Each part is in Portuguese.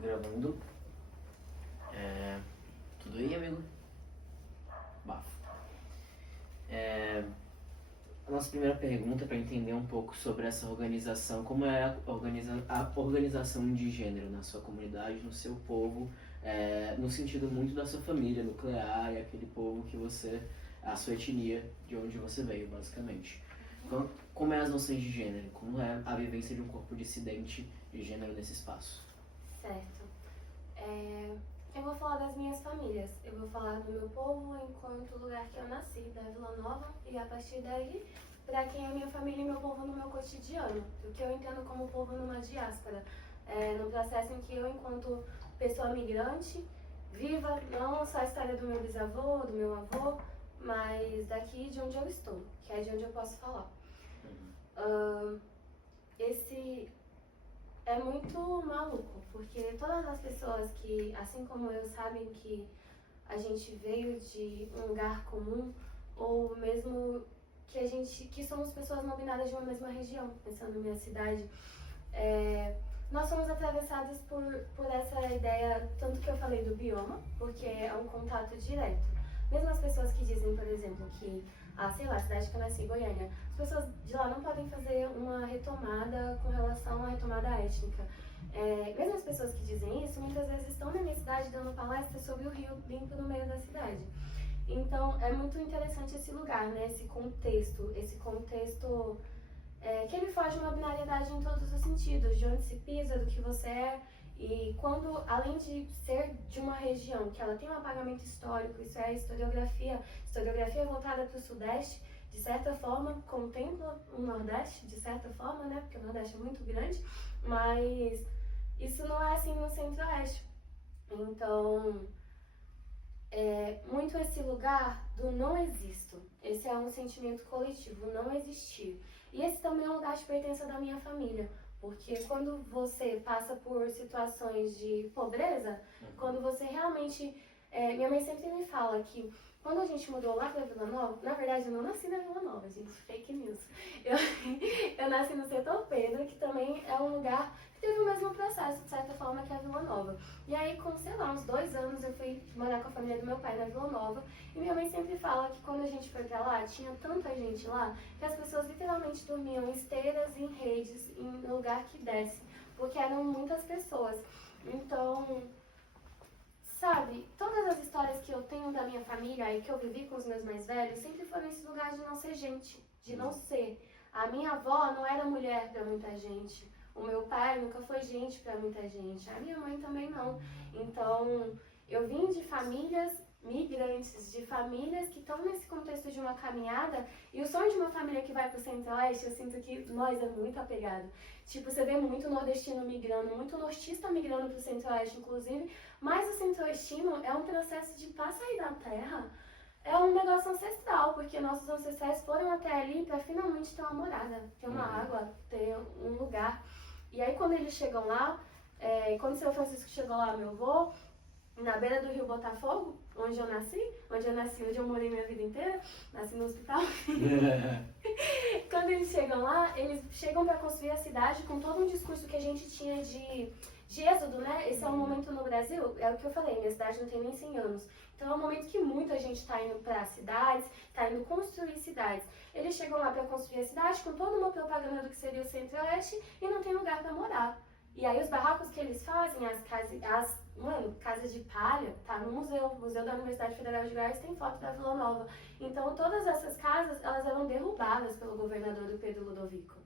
Gravando. Tudo aí, amigo? Bafo. A nossa primeira pergunta é para entender um pouco sobre essa organização, como é a organização de gênero na sua comunidade, no seu povo, no sentido muito da sua família nuclear e aquele povo que você, a sua etnia, de onde você veio, basicamente. Então, como é as noções de gênero? Como é a vivência de um corpo dissidente de gênero nesse espaço? Certo. Eu vou falar das minhas famílias. Eu vou falar do meu povo enquanto lugar que eu nasci, da Vila Nova, e a partir daí, para quem é minha família e meu povo no meu cotidiano, do que eu entendo como povo numa diáspora, no processo em que eu, enquanto pessoa migrante, viva não só a história do meu bisavô, do meu avô, mas daqui de onde eu estou, que é de onde eu posso falar. Esse é muito maluco, porque todas as pessoas que, assim como eu, sabem que a gente veio de um lugar comum, ou mesmo que somos pessoas não binárias de uma mesma região, pensando na minha cidade, nós somos atravessados por essa ideia, tanto que eu falei do bioma, porque é um contato direto. Mesmo as pessoas que dizem, por exemplo, que, sei lá, a cidade que eu nasci, Goiânia, as pessoas de lá não podem fazer uma retomada com relação à retomada étnica. Mesmo as pessoas que dizem isso, muitas vezes estão na minha cidade dando palestra sobre o rio limpo no meio da cidade. Então, é muito interessante esse lugar, né? Esse contexto que ele foge uma binariedade em todos os sentidos, de onde se pisa, do que você é. E quando, além de ser de uma região que ela tem um apagamento histórico, isso é historiografia voltada para o Sudeste, de certa forma, contempla o Nordeste, de certa forma, né? Porque o Nordeste é muito grande, mas isso não é assim no Centro-Oeste. Então, muito esse lugar do não existo. Esse é um sentimento coletivo, não existir. E esse também é um lugar de pertença da minha família. Porque quando você passa por situações de pobreza, quando você realmente... minha mãe sempre me fala que quando a gente mudou lá pra Vila Nova, na verdade eu não nasci na Vila Nova, gente, fake news. Eu nasci no Setor Pedro, que também é um lugar que teve o mesmo processo, de certa forma, que a Vila Nova. E aí, com, sei lá, uns 2 anos, eu fui morar com a família do meu pai na Vila Nova. E minha mãe sempre fala que quando a gente foi pra lá, tinha tanta gente lá, que as pessoas literalmente dormiam em esteiras e em redes, em lugar que desce, porque eram muitas pessoas. Então, sabe, todas as histórias que eu tenho da minha família e que eu vivi com os meus mais velhos, sempre foram esse lugar de não ser gente, de não ser. A minha avó não era mulher pra muita gente. O meu pai nunca foi gente pra muita gente. A minha mãe também não. Então, eu vim de famílias migrantes, de famílias que estão nesse contexto de uma caminhada, e o sonho de uma família que vai pro Centro-Oeste, eu sinto que nós é muito apegado. Tipo, você vê muito nordestino migrando, muito nortista migrando pro Centro-Oeste, inclusive, mas o centro-oestino é um processo de pra sair da terra, é um negócio ancestral, porque nossos ancestrais foram até ali para finalmente ter uma morada, ter uma água, ter um lugar. E aí quando eles chegam lá, quando o seu Francisco chegou lá, meu avô, na beira do rio Botafogo, onde eu nasci, onde eu morei minha vida inteira, nasci no hospital. Quando eles chegam lá, eles chegam para construir a cidade com todo um discurso que a gente tinha de êxodo, né? Esse é um momento no Brasil, é o que eu falei, minha cidade não tem nem 100 anos. Então é um momento que muita gente está indo para cidades, está indo construir cidades. Eles chegam lá para construir a cidade com toda uma propaganda do que seria o Centro-Oeste e não tem lugar para morar. E aí os barracos que eles fazem, casas de palha, tá no Museu da Universidade Federal de Goiás tem foto da Vila Nova. Então todas essas casas, elas eram derrubadas pelo governador do Pedro Ludovico.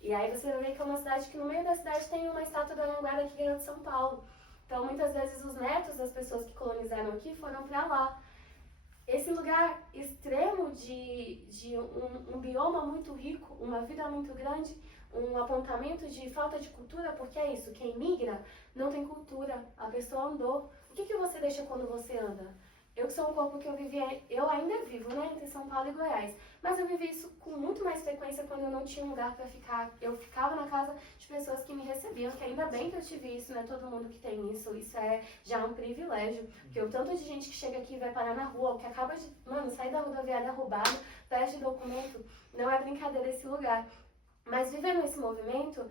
E aí você vai ver que é uma cidade que no meio da cidade tem uma estátua da Anhanguera que ganhou de São Paulo. Então muitas vezes os netos das pessoas que colonizaram aqui foram para lá. Esse lugar extremo de um bioma muito rico, uma vida muito grande, um apontamento de falta de cultura, porque é isso, quem migra não tem cultura, a pessoa andou. O que você deixa quando você anda? Eu que sou um corpo que eu ainda vivo, né, entre São Paulo e Goiás, mas eu vivi isso com muito mais frequência quando eu não tinha um lugar para ficar. Eu ficava na casa de pessoas que me recebiam, que ainda bem que eu tive isso, não é todo mundo que tem isso é já um privilégio, porque o tanto de gente que chega aqui e vai parar na rua, ou que acaba de, sair da rodoviária roubado, perde documento, não é brincadeira esse lugar. Mas vivendo esse movimento,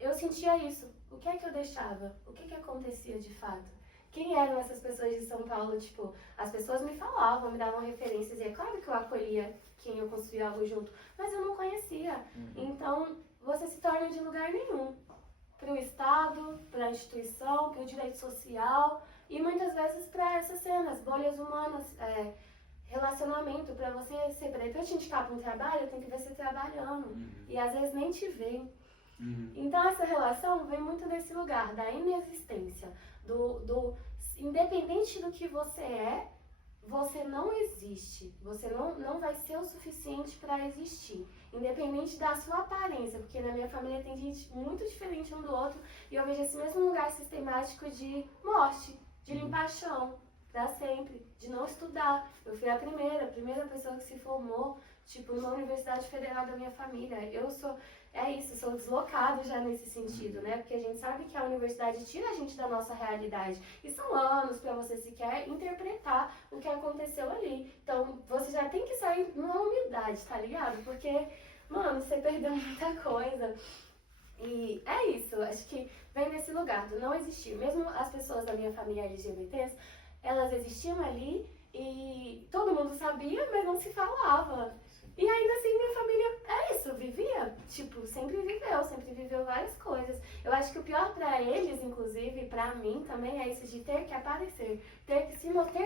eu sentia isso. O que é que eu deixava? O que acontecia de fato? Quem eram essas pessoas de São Paulo? Tipo, as pessoas me falavam, me davam referências, e é claro que eu acolhia quem eu construía algo junto, mas eu não conhecia. Então, você se torna de lugar nenhum. Para o Estado, para a instituição, para o direito social, e muitas vezes para essas cenas, bolhas humanas, relacionamento. Para você ser preto, eu te indicar para um trabalho, eu tenho que ver você trabalhando. E às vezes nem te vê. Então essa relação vem muito desse lugar, da inexistência, independente do que você não existe, você não vai ser o suficiente para existir, independente da sua aparência, porque na minha família tem gente muito diferente um do outro, e eu vejo esse mesmo lugar sistemático de morte, de limpar chão, para sempre, de não estudar. Eu fui a primeira pessoa que se formou, tipo, numa universidade federal da minha família. Sou deslocado já nesse sentido, né? Porque a gente sabe que a universidade tira a gente da nossa realidade. E são anos para você sequer interpretar o que aconteceu ali. Então, você já tem que sair numa humildade, tá ligado? Porque, mano, você perdeu muita coisa. E é isso, acho que vem desse lugar do não existir. Mesmo as pessoas da minha família LGBTs, elas existiam ali e todo mundo sabia, mas não se falava. E ainda assim minha família vivia, tipo, sempre viveu várias coisas. Eu acho que o pior pra eles, inclusive, pra mim também, é isso de ter que aparecer, ter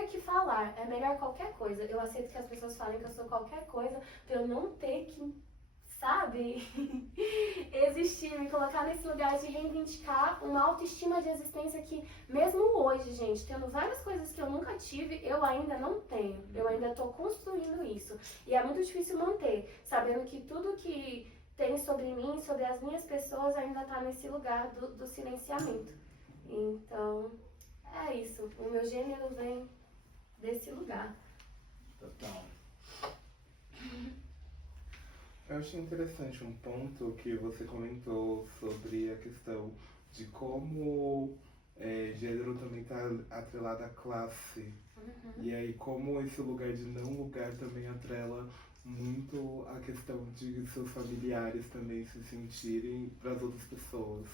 que falar. É melhor qualquer coisa. Eu aceito que as pessoas falem que eu sou qualquer coisa pra eu não ter que, sabe, existir, me colocar nesse lugar de reivindicar uma autoestima de existência que, mesmo hoje, gente, tendo várias coisas que eu nunca tive, eu ainda não tenho. Eu ainda estou construindo isso. E é muito difícil manter, sabendo que tudo que tem sobre mim, sobre as minhas pessoas, ainda está nesse lugar do silenciamento. Então, é isso. O meu gênero vem desse lugar. Total. Eu achei interessante um ponto que você comentou sobre a questão de como gênero também está atrelado à classe. E aí como esse lugar de não lugar também atrela muito a questão de seus familiares também se sentirem para as outras pessoas.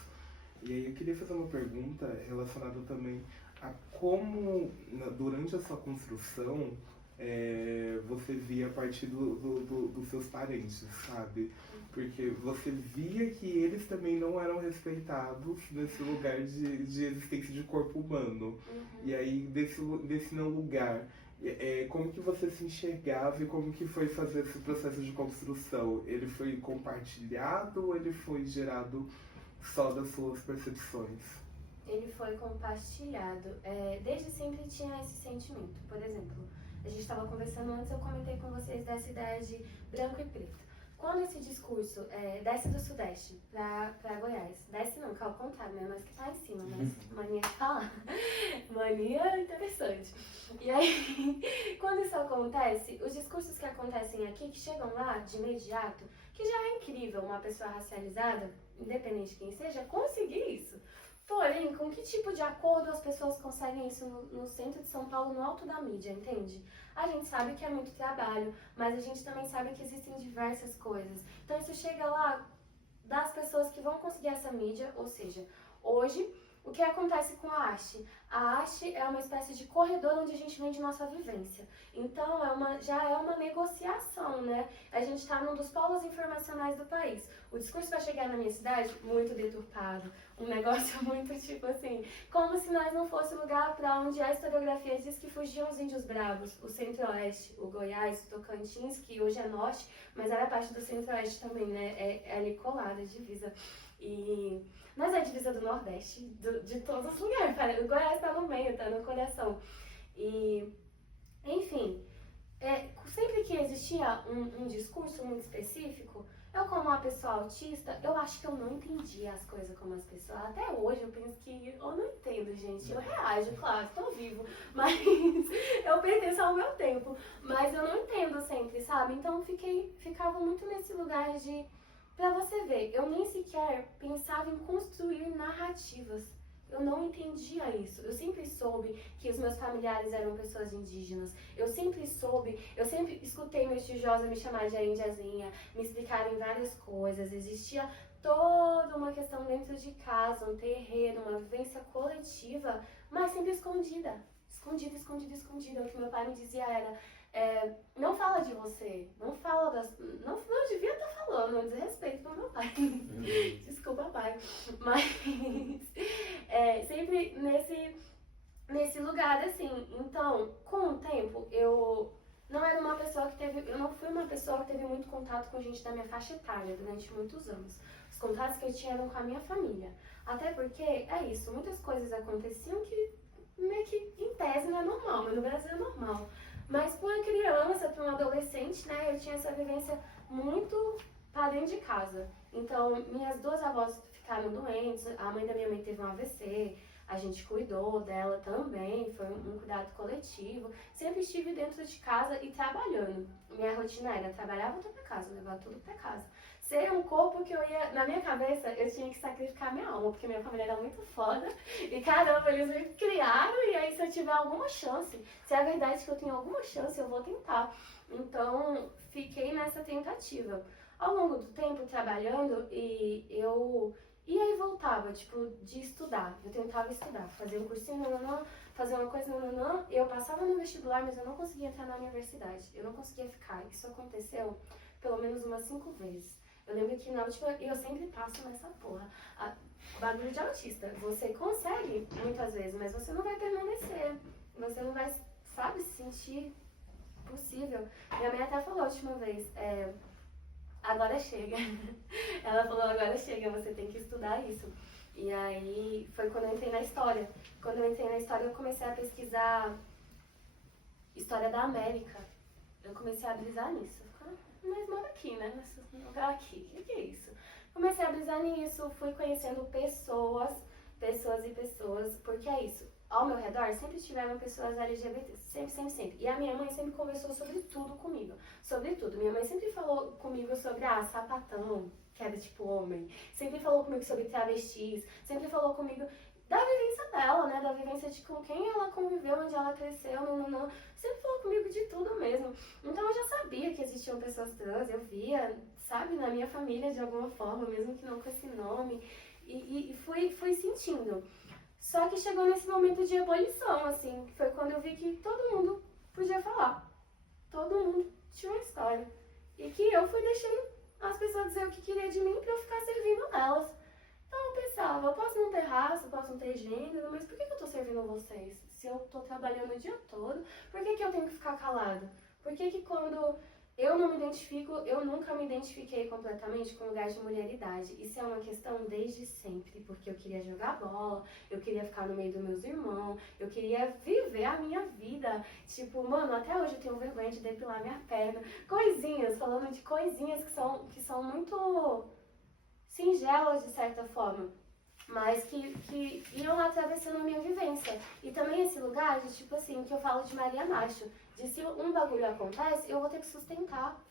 E aí eu queria fazer uma pergunta relacionada também a como, durante a sua construção, você via a partir dos seus parentes, sabe? Porque você via que eles também não eram respeitados nesse lugar de existência de corpo humano. E aí, desse não lugar, como que você se enxergava e como que foi fazer esse processo de construção? Ele foi compartilhado ou ele foi gerado só das suas percepções? Ele foi compartilhado. Desde sempre tinha esse sentimento. Por exemplo, a gente estava conversando antes, eu comentei com vocês dessa ideia de branco e preto. Quando esse discurso desce do Sudeste para Goiás, desce não, que é ao contrário, né? Nós que tá em cima, mas mania de falar. Mania interessante. E aí, quando isso acontece, os discursos que acontecem aqui, que chegam lá de imediato, que já é incrível uma pessoa racializada, independente de quem seja, conseguir isso. Porém, com que tipo de acordo as pessoas conseguem isso no centro de São Paulo, no alto da mídia, entende? A gente sabe que é muito trabalho, mas a gente também sabe que existem diversas coisas. Então isso chega lá das pessoas que vão conseguir essa mídia, ou seja, hoje, o que acontece com a haste? A haste é uma espécie de corredor onde a gente vende nossa vivência. Então, já é uma negociação, né? A gente está num dos polos informacionais do país. O discurso vai chegar na minha cidade muito deturpado. Um negócio muito tipo assim, como se nós não fosse lugar para onde a historiografia diz que fugiam os índios bravos. O Centro-Oeste, o Goiás, o Tocantins, que hoje é Norte, mas era parte do Centro-Oeste também, né? É ali colada a divisa. E nós é a divisa do Nordeste, de todos os lugares. O Goiás está no meio, está no coração. E, enfim, sempre que existia um discurso muito específico, eu como uma pessoa autista, eu acho que eu não entendia as coisas como as pessoas. Até hoje eu penso que eu não entendo, gente. Eu reajo, claro, estou vivo, mas eu pertenço ao meu tempo. Mas eu não entendo sempre, sabe? Então ficava muito nesse lugar de... Pra você ver, eu nem sequer pensava em construir narrativas. Eu não entendia isso. Eu sempre soube que os meus familiares eram pessoas indígenas. Eu sempre escutei meus tios me chamar de índiazinha, me explicarem várias coisas. Existia toda uma questão dentro de casa, um terreno, uma vivência coletiva, mas sempre escondida. Escondida, escondida, escondida. O que meu pai me dizia era, não fala de você, não fala das... Não devia estar falando, um desrespeito pro meu pai. Desculpa, pai. Mas sempre nesse lugar, assim. Então, com o tempo, eu não fui uma pessoa que teve muito contato com gente da minha faixa etária durante muitos anos. Os contatos que eu tinha eram com a minha família. Até porque, é isso, muitas coisas aconteciam que meio que em tese não é normal, mas no Brasil é normal. Mas para uma criança, para um adolescente, né, eu tinha essa vivência muito para dentro de casa. Então, minhas duas avós ficaram doentes, a mãe da minha mãe teve um AVC, a gente cuidou dela também, foi um cuidado coletivo. Sempre estive dentro de casa e trabalhando. Minha rotina era trabalhar, voltar para casa, levar tudo para casa. Ser um corpo que eu ia, na minha cabeça, eu tinha que sacrificar minha alma, porque minha família era muito foda. E caramba, eles me criaram, e aí se eu tiver alguma chance, se é verdade que eu tenho alguma chance, eu vou tentar. Então, fiquei nessa tentativa. Ao longo do tempo, trabalhando, e aí voltava, tipo, de estudar. Eu tentava estudar, fazer um cursinho, fazer uma coisa, Eu passava no vestibular, mas eu não conseguia entrar na universidade. Eu não conseguia ficar. Isso aconteceu pelo menos umas 5 vezes. Eu lembro que na última, eu sempre passo nessa porra. Bagulho de autista. Você consegue, muitas vezes, mas você não vai permanecer. Você não vai, sabe, se sentir possível. Minha mãe até falou a última vez, agora chega. Ela falou, agora chega, você tem que estudar isso. E aí, foi quando eu entrei na história. Quando eu entrei na história, eu comecei a pesquisar história da América. Eu comecei a brisar nisso. Mas moro aqui, né? Nesse lugar aqui. O que é isso? Comecei a brisar nisso, fui conhecendo pessoas, porque é isso. Ao meu redor sempre tiveram pessoas LGBT, sempre. E a minha mãe sempre conversou sobre tudo comigo. Sobre tudo. Minha mãe sempre falou comigo sobre, sapatão, que era tipo homem. Sempre falou comigo sobre travestis. Sempre falou comigo da vivência dela, né? Da vivência de com quem ela conviveu, onde ela cresceu, Sempre falou comigo de tudo mesmo. Então eu já sabia que existiam pessoas trans, eu via, sabe, na minha família de alguma forma, mesmo que não com esse nome. E fui sentindo. Só que chegou nesse momento de ebulição, assim, que foi quando eu vi que todo mundo podia falar. Todo mundo tinha uma história. E que eu fui deixando as pessoas dizer o que queria de mim pra eu ficar servindo elas. Então eu pensava, eu posso não ter raça, eu posso não ter gênero, mas por que eu tô servindo vocês? Se eu tô trabalhando o dia todo, por que eu tenho que ficar calada? Por que quando eu não me identifico, eu nunca me identifiquei completamente com o lugar de mulheridade? Isso é uma questão desde sempre, porque eu queria jogar bola, eu queria ficar no meio dos meus irmãos, eu queria viver a minha vida. Tipo, mano, até hoje eu tenho vergonha de depilar minha perna. Coisinhas, falando de coisinhas que são muito singelas de certa forma, mas que iam atravessando a minha vivência. E também esse lugar de, tipo assim, que eu falo de Maria Macho, de se um bagulho acontece, eu vou ter que sustentar.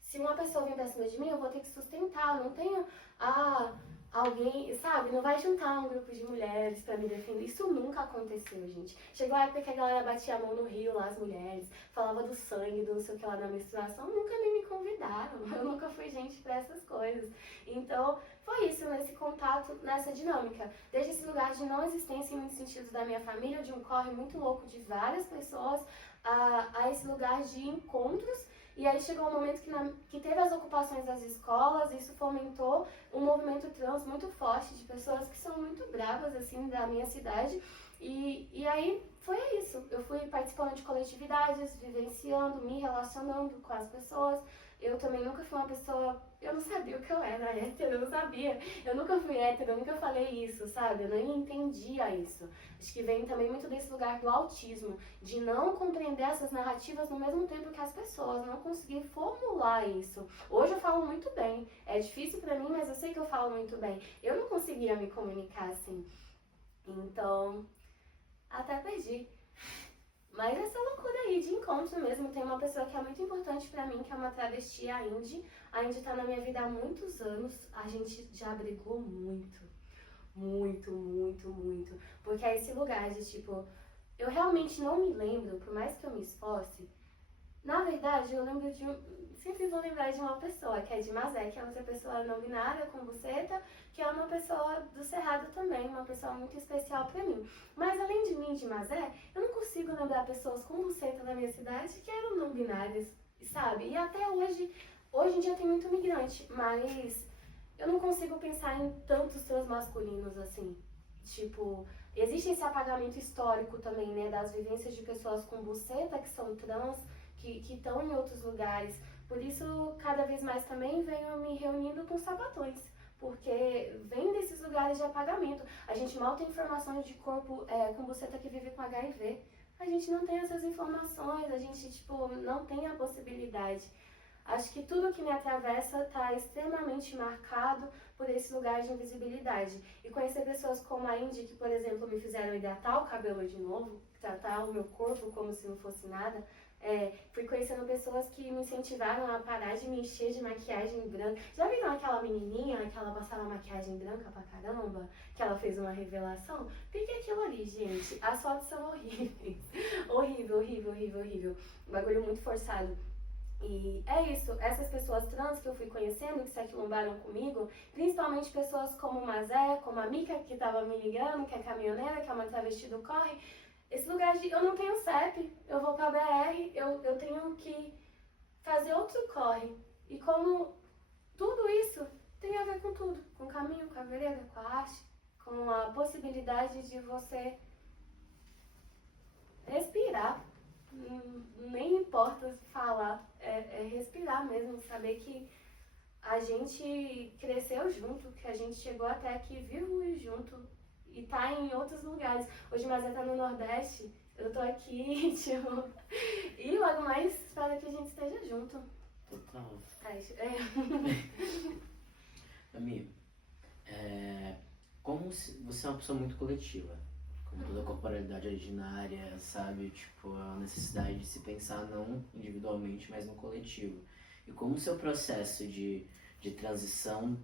Se uma pessoa vem pra cima de mim, eu vou ter que sustentar. Eu não tenho, alguém, sabe, não vai juntar um grupo de mulheres pra me defender. Isso nunca aconteceu, gente. Chegou a época que a galera batia a mão no rio lá, as mulheres, falava do sangue, do não sei o que lá na menstruação, nunca nem me convidaram. Eu nunca fui gente pra essas coisas. Então, foi isso, nesse contato, nessa dinâmica. Desde esse lugar de não existência em muitos sentidos da minha família, de um corre muito louco de várias pessoas, a esse lugar de encontros. E aí chegou um momento que teve as ocupações das escolas, isso fomentou um movimento trans muito forte, de pessoas que são muito bravas, assim, da minha cidade. E aí foi isso. Eu fui participando de coletividades, vivenciando, me relacionando com as pessoas. Eu também nunca fui uma pessoa... Eu não sabia o que eu era hétero, eu não sabia. Eu nunca fui hétero, eu nunca falei isso, sabe? Eu nem entendia isso. Acho que vem também muito desse lugar do autismo, de não compreender essas narrativas no mesmo tempo que as pessoas, não conseguir formular isso. Hoje eu falo muito bem. É difícil pra mim, mas eu sei que eu falo muito bem. Eu não conseguia me comunicar assim. Então, até perdi. Mas essa loucura aí de encontro mesmo, tem uma pessoa que é muito importante pra mim, que é uma travesti, a Indy. A Indy tá na minha vida há muitos anos, a gente já brigou muito. Porque é esse lugar de tipo, eu realmente não me lembro, por mais que eu me esforce, Na verdade, eu lembro de sempre vou lembrar de uma pessoa, que é de Mazé, que é outra pessoa não binária, com buceta, que é uma pessoa do Cerrado também, uma pessoa muito especial pra mim. Mas além de mim, de Mazé, eu não consigo lembrar pessoas com buceta na minha cidade que eram não binárias, sabe? E até hoje em dia tem muito migrante, mas eu não consigo pensar em tantos trans masculinos assim. Tipo, existe esse apagamento histórico também, né, das vivências de pessoas com buceta que são trans, que estão em outros lugares. Por isso, cada vez mais também venho me reunindo com sapatões, porque vem desses lugares de apagamento. A gente mal tem informações de corpo com buceta que vive com HIV. A gente não tem essas informações, a gente, tipo, não tem a possibilidade. Acho que tudo que me atravessa está extremamente marcado por esse lugar de invisibilidade. E conhecer pessoas como a Indy, que, por exemplo, me fizeram hidratar o cabelo de novo, tratar o meu corpo como se não fosse nada. Fui conhecendo pessoas que me incentivaram a parar de me encher de maquiagem branca. Já viram aquela menininha que ela passava maquiagem branca pra caramba? Que ela fez uma revelação? Porque aquilo ali, gente, as fotos são horríveis. Horrível, horrível, horrível, horrível. Um bagulho muito forçado. E é isso, essas pessoas trans que eu fui conhecendo, que se aquilombaram comigo, principalmente pessoas como Mazé, como a Mica, que tava me ligando, que é caminhoneira, que é uma travesti do corre. Esse lugar de eu não tenho CEP, eu vou pra BR, eu tenho que fazer outro corre. E como tudo isso tem a ver com tudo, com o caminho, com a vereda, com a arte, com a possibilidade de você respirar. Nem importa falar, é respirar mesmo, saber que a gente cresceu junto, que a gente chegou até aqui vivo e junto e tá em outros lugares. Hoje Mazé tá no Nordeste, eu tô aqui, tipo, e logo mais espero que a gente esteja junto. Total. Amigo, como você é uma pessoa muito coletiva, como toda corporalidade originária, sabe? Tipo, a necessidade de se pensar não individualmente, mas no coletivo. E como o seu processo de transição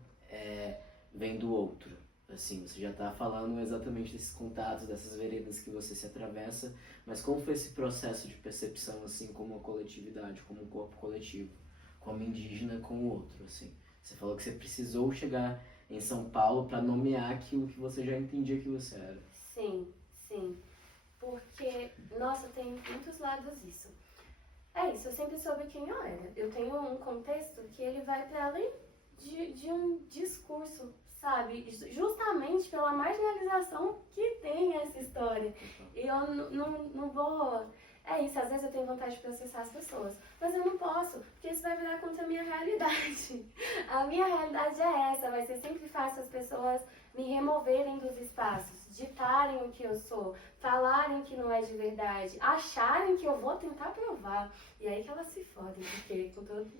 vem do outro? Assim, você já está falando exatamente desses contatos, dessas veredas que você se atravessa, mas como foi esse processo de percepção, assim, como uma coletividade, como um corpo coletivo, como indígena com o outro, assim? Você falou que você precisou chegar em São Paulo para nomear aquilo que você já entendia que você era. Sim, sim. Porque, nossa, tem muitos lados isso. É isso, eu sempre soube quem eu era. Eu tenho um contexto que ele vai para além de um discurso, sabe? Justamente pela marginalização que tem essa história. E eu não vou... É isso, às vezes eu tenho vontade de processar as pessoas, mas eu não posso, porque isso vai virar contra a minha realidade. A minha realidade é essa, vai ser sempre fácil as pessoas me removerem dos espaços, ditarem o que eu sou, falarem que não é de verdade, acharem que eu vou tentar provar. E aí que elas se fodem, porque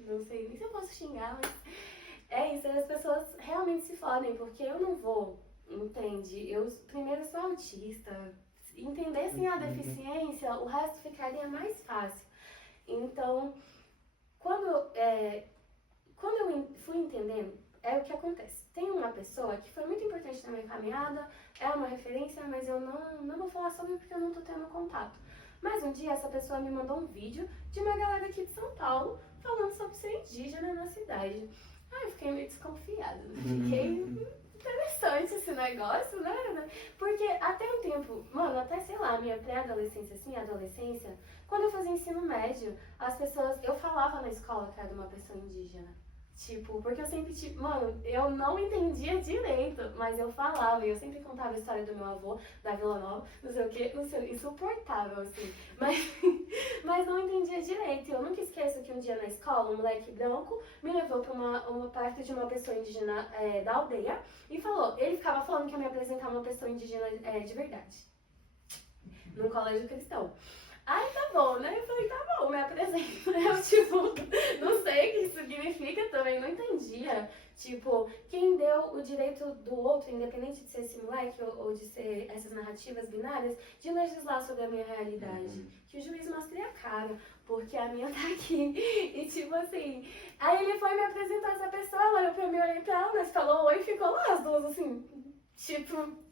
não sei nem se eu posso xingar, mas é isso, as pessoas realmente se fodem, porque eu não vou, entende? Eu primeiro sou autista, entendessem a deficiência, o resto ficaria mais fácil. Então, quando eu fui entendendo, é o que acontece. Tem uma pessoa que foi muito importante na minha caminhada, é uma referência, mas eu não vou falar sobre porque eu não tô tendo contato. Mas um dia essa pessoa me mandou um vídeo de uma galera aqui de São Paulo falando sobre ser indígena na cidade. Aí eu fiquei meio desconfiada, fiquei... interessante esse negócio, né? Porque até um tempo, mano, até sei lá, minha pré-adolescência, assim, adolescência, quando eu fazia ensino médio, as pessoas, eu falava na escola que era uma pessoa indígena. Tipo, porque eu sempre, mano, eu não entendia direito, mas eu falava, e eu sempre contava a história do meu avô, da Vila Nova, não sei o que, não sei, insuportável, assim, mas não entendia direito. Eu nunca esqueço que um dia na escola, um moleque branco me levou pra uma parte de uma pessoa indígena da aldeia e falou, ele ficava falando que ia me apresentar uma pessoa indígena de verdade, num colégio cristão. Aí tá bom, né? Eu falei, tá bom, me apresenta. Eu, tipo, não sei o que isso significa também, não entendia. Tipo, quem deu o direito do outro, independente de ser esse moleque ou de ser essas narrativas binárias, de legislar sobre a minha realidade. Que o juiz mostre a cara, porque a minha tá aqui. E tipo assim, aí ele foi me apresentar essa pessoa, ela olhou pra mim, olhei pra ela, mas falou oi e ficou lá as duas assim, tipo...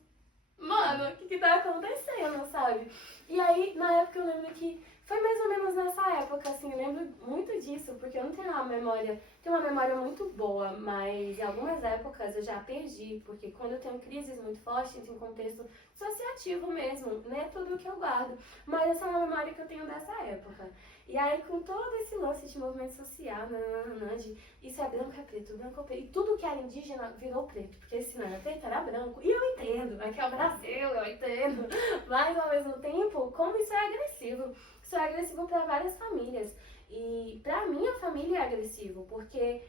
Mano, o que tá acontecendo, sabe? E aí, na época eu lembro que Foi mais ou menos nessa época, assim, eu lembro muito disso, porque eu não tenho tenho uma memória muito boa, mas em algumas épocas eu já perdi, porque quando eu tenho crises muito fortes, em contexto associativo mesmo, não é tudo o que eu guardo, mas essa é uma memória que eu tenho dessa época. E aí, com todo esse lance de movimento social, de isso é branco, é preto, branco, é preto, e tudo que era indígena virou preto, porque se não era preto, era branco. E eu entendo, aqui é o Brasil, eu entendo, mas ao mesmo tempo, como isso é agressivo. Isso é agressivo para várias famílias. E pra minha família é agressivo, porque,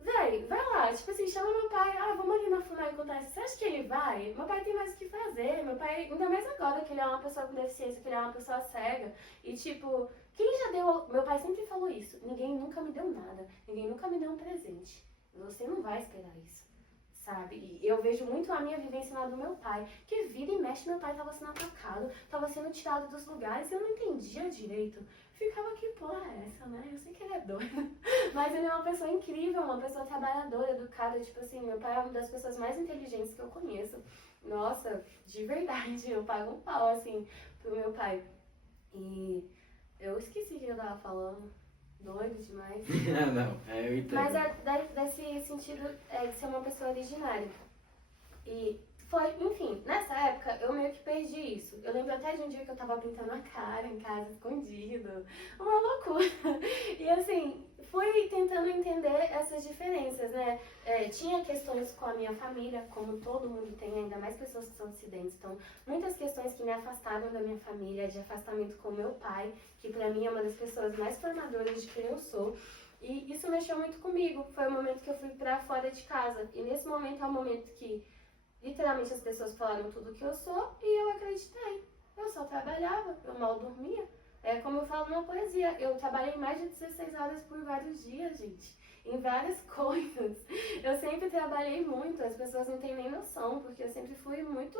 véi, vai lá, tipo assim, chama meu pai, vamos ali na FUNAI contar isso. Você acha que ele vai? Meu pai tem mais o que fazer. Meu pai, ainda mais agora que ele é uma pessoa com deficiência, que ele é uma pessoa cega. E tipo, quem já deu. Meu pai sempre falou isso. Ninguém nunca me deu nada. Ninguém nunca me deu um presente. Você não vai esperar isso. Sabe? E eu vejo muito a minha vivência lá do meu pai, que vira e mexe, meu pai estava sendo atacado, estava sendo tirado dos lugares, e eu não entendia direito. Ficava, que porra é essa, né? Eu sei que ele é doido, mas ele é uma pessoa incrível, uma pessoa trabalhadora, educada, tipo assim, meu pai é uma das pessoas mais inteligentes que eu conheço. Nossa, de verdade, eu pago um pau, assim, pro meu pai. E eu esqueci o que eu tava falando. Doido demais. Não, eu entendo. Mas desse sentido de ser uma pessoa originária. E foi, enfim, nessa época eu meio que perdi isso. Eu lembro até de um dia que eu tava pintando a cara em casa, escondido. Uma loucura. E assim, fui tentando entender essas diferenças, né? Tinha questões com a minha família, como todo mundo tem, ainda mais pessoas que são dissidentes. Então, muitas questões que me afastaram da minha família, de afastamento com meu pai, que pra mim é uma das pessoas mais formadoras de quem eu sou. E isso mexeu muito comigo. Foi o momento que eu fui pra fora de casa. E nesse momento é o momento que literalmente as pessoas falaram tudo que eu sou e eu acreditei. Eu só trabalhava, eu mal dormia. É como eu falo numa poesia, eu trabalhei mais de 16 horas por vários dias, gente. Em várias coisas. Eu sempre trabalhei muito, as pessoas não têm nem noção, porque eu sempre fui muito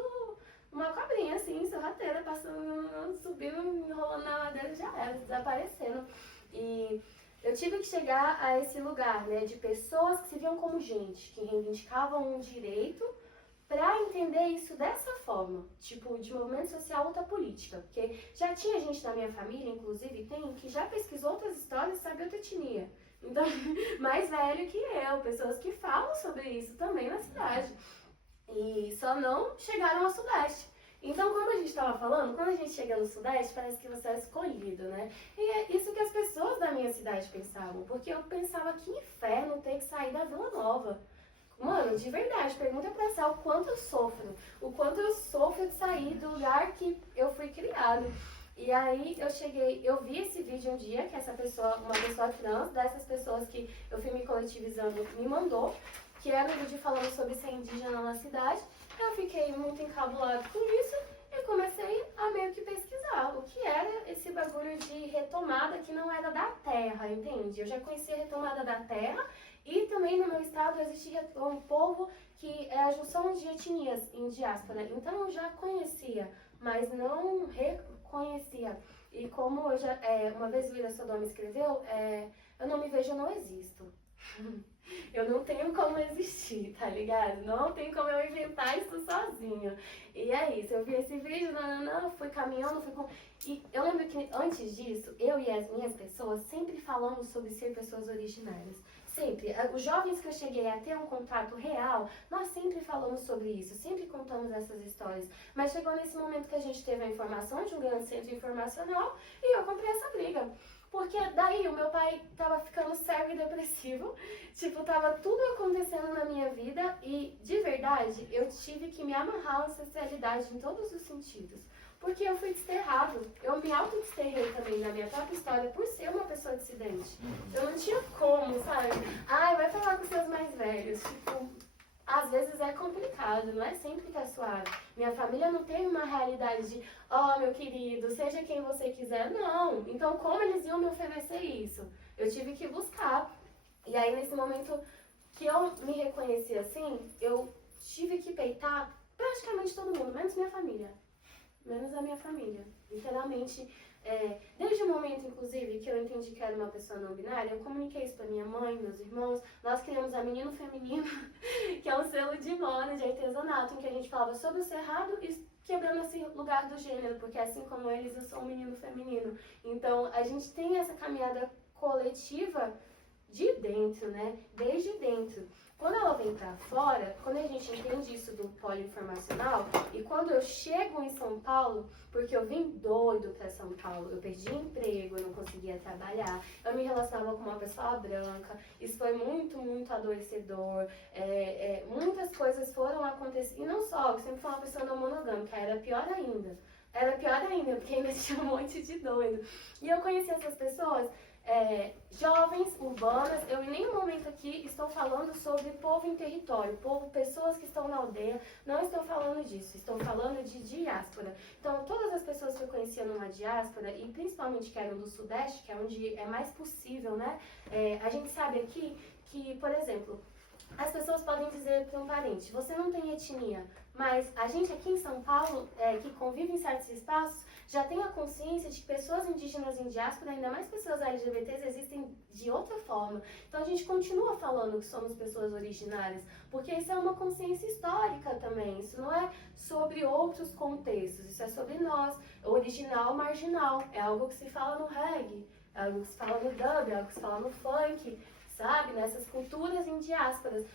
uma cobrinha assim, sorrateira, passando, subindo, enrolando na ladeira e já era, desaparecendo. E eu tive que chegar a esse lugar, né, de pessoas que se viam como gente, que reivindicavam um direito, pra entender isso dessa forma, tipo, de movimento social, luta política. Porque já tinha gente da minha família, inclusive tem, que já pesquisou outras histórias e sabe outra etnia. Então, mais velho que eu, pessoas que falam sobre isso também na cidade. E só não chegaram ao Sudeste. Então, como a gente estava falando, quando a gente chega no Sudeste, parece que você é escolhido, né? E é isso que as pessoas da minha cidade pensavam. Porque eu pensava, que inferno ter que sair da Vila Nova. Mano, de verdade, pergunta pra Sal o quanto eu sofro. O quanto eu sofro de sair do lugar que eu fui criado. E aí eu vi esse vídeo um dia que essa pessoa, uma pessoa trans, dessas pessoas que eu fui me coletivizando, me mandou, que era um vídeo falando sobre ser indígena na cidade. Eu fiquei muito encabulado com isso e comecei a meio que pesquisar o que era esse bagulho de retomada que não era da terra, entende? Eu já conhecia a retomada da terra. E também no meu estado existe um povo que é a junção de etnias em diáspora. Então eu já conhecia, mas não reconhecia. E como eu já, uma vez o Ira Sodoma escreveu, eu não me vejo, eu não existo. Eu não tenho como existir, tá ligado? Não tem como eu inventar isso sozinho. E é isso, eu vi esse vídeo, fui caminhando, E eu lembro que antes disso, eu e as minhas pessoas sempre falamos sobre ser pessoas originárias. Sempre. Os jovens que eu cheguei a ter um contato real, nós sempre falamos sobre isso, sempre contamos essas histórias. Mas chegou nesse momento que a gente teve a informação de um grande centro informacional e eu comprei essa briga. Porque daí o meu pai tava ficando cego e depressivo, tipo, tava tudo acontecendo na minha vida e, de verdade, eu tive que me amarrar à ancestralidade em todos os sentidos. Porque eu fui desterrado, eu me auto-desterrei também na minha própria história por ser uma pessoa dissidente. Eu não tinha como, sabe? Vai falar com seus mais velhos, tipo... Às vezes é complicado, não é sempre que é suave. Minha família não teve uma realidade de, meu querido, seja quem você quiser. Não. Então, como eles iam me oferecer isso? Eu tive que buscar. E aí, nesse momento que eu me reconheci assim, eu tive que peitar praticamente todo mundo, menos minha família. Menos a minha família. Literalmente, desde o momento, inclusive, que eu entendi que era uma pessoa não binária, eu comuniquei isso pra minha mãe, meus irmãos. Nós criamos a Menino Feminino, que é um selo de moda, de artesanato, em que a gente falava sobre o cerrado e quebrando esse lugar do gênero, porque assim como eles, eu sou um menino feminino. Então, a gente tem essa caminhada coletiva de dentro, né? Desde dentro. Quando ela vem pra fora, quando a gente entende isso do poliinformacional, e quando eu chego em São Paulo, porque eu vim doido pra São Paulo, eu perdi emprego, eu não conseguia trabalhar, eu me relacionava com uma pessoa branca, isso foi muito, muito adoecedor, muitas coisas foram acontecendo, e não só, eu sempre fui uma pessoa não monogâmica, era pior ainda, porque ainda tinha um monte de doido. E eu conheci essas pessoas, jovens, urbanas, eu em nenhum momento aqui estou falando sobre povo em território, pessoas que estão na aldeia, não estou falando disso, estou falando de diáspora. Então, todas as pessoas que eu conhecia numa diáspora, e principalmente que eram do Sudeste, que é onde é mais possível, né? A gente sabe aqui que, por exemplo, as pessoas podem dizer para um parente, você não tem etnia, mas a gente aqui em São Paulo, que convive em certos espaços, já tem a consciência de que pessoas indígenas em diáspora, ainda mais pessoas LGBTs, existem de outra forma. Então a gente continua falando que somos pessoas originárias, porque isso é uma consciência histórica também, isso não é sobre outros contextos, isso é sobre nós, original, marginal, é algo que se fala no reggae, é algo que se fala no dub, é algo que se fala no funk, sabe? Nessas culturas em diásporas.